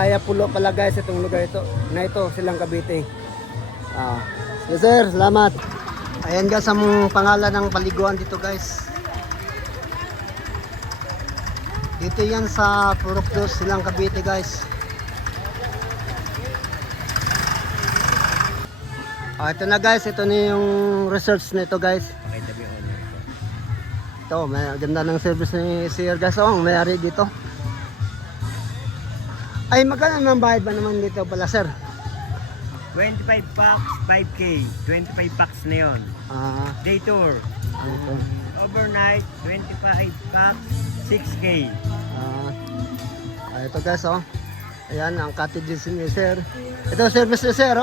Ilaya Pulo pala guys itong lugar ito. Na ito silang Cavite. Yes sir, salamat. Ayan guys ang pangalan ng paliguan dito guys. Dito yan sa Purok Dos silang Cavite guys. Ito na guys, ito na yung research nito guys. Ito, may ganda ng service ni Sir guys. May-ari dito. Ay, magkano naman bayad ba naman dito pala sir? 25 packs, 5K. 25 packs na yun. Day tour. Dito. Overnight, 25 packs, 6K. Ito guys Ayan, ang cottages ni sir. Ito service ni sir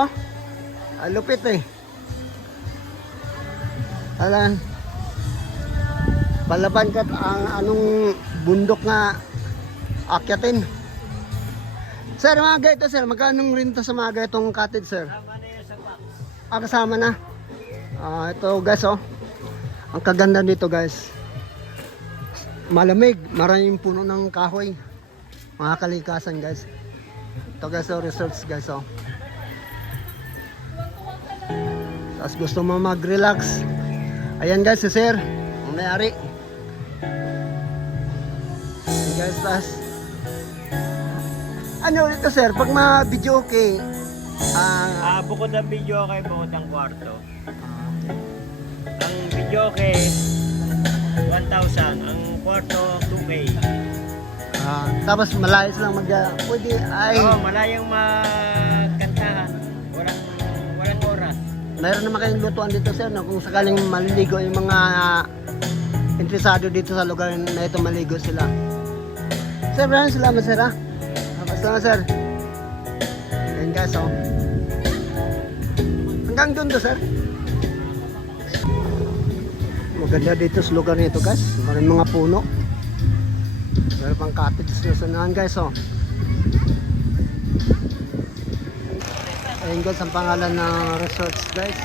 lupit Alan. Palaban ka ang anong bundok nga akyatin. Sir, mga gaito sir, magkano rin to sa mga gaitong cottage sir? Tama na yun sa packs. Kasama na. Ito guys ang kaganda dito guys. Malamig, maraming puno ng kahoy. Mga kalikasan guys. Ito guys resorts guys Tapos gusto mo mag-relax. Ayan guys si sir, ang may-ari. Ayan guys, tapos ano ito sir, pag ma-video okay Bukod ng video kay bukod ng kwarto. Ang video kay 1,000, ang kwarto 2K. tapos malayo silang pwede ay Malayong magkantahan. Walang oras. mayroon naman kayong lutuan dito sir kung sakaling maliligo yung mga interesado dito sa lugar na ito maligo sila. Sir, maraming salamat sir basta na sir. Ayan guys hanggang doon to sir. Maganda dito sa lugar nito guys, maraming mga puno. Meron pang cottage na sanahan guys Ayan guys ang pangalan ng resorts guys.